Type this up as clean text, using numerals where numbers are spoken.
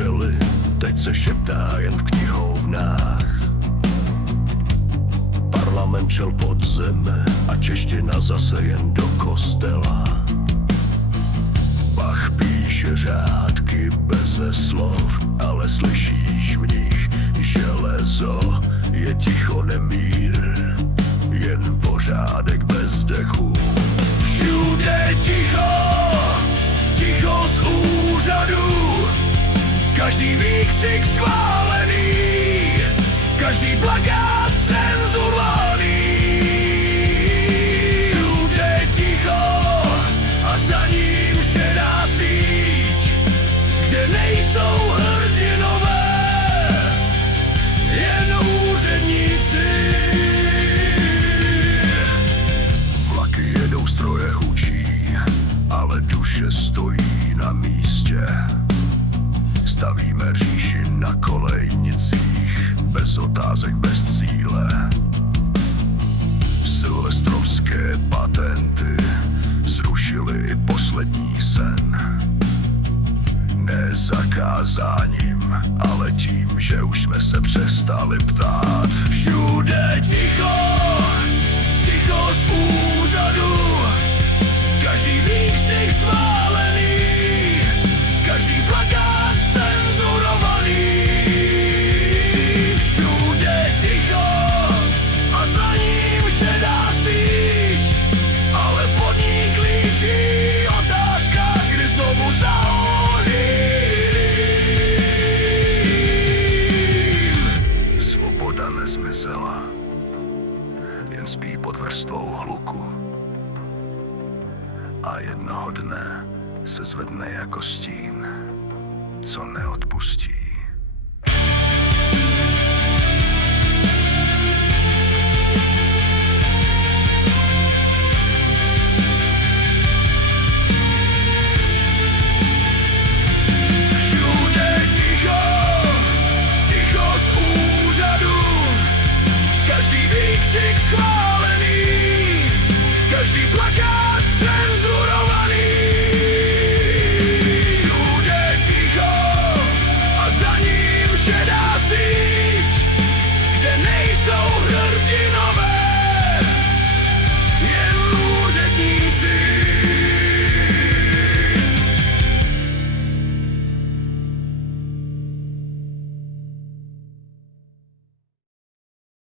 mlčeli, teď se šeptá jen v knihovnách. Parlament šel pod zeme a čeština zase jen do kostela. Bach píše řádky beze slov, ale slyšíš v nich železo. Je ticho, nemír, jen pořádek bez dechu. Všude ticho, ticho z úřadu. Každý výkřik schválený, každý plakát cenzurovaný. Všude ticho a za ním šedá síť, kde nejsou hrdinové, jen úředníci. Vlaky jedou, stroje hučí, ale duše stojí na místě. Stavíme říši na kolejnicích, bez otázek, bez cíle. Silvestrovské patenty zrušily i poslední sen. Ne zakázáním, ale tím, že už jsme se přestali ptát. Všude ticho, ticho z úřadu. Každý výkřik schválený, každý plakát cenzurovaný. Všude ticho a za ním šedá síť, ale pod ní klíčí otázka, kdy znovu zahořím. Svoboda nezmizela, jen spí pod vrstvou hluku. A jednoho dne se zvedne jako stín, co neodpustí.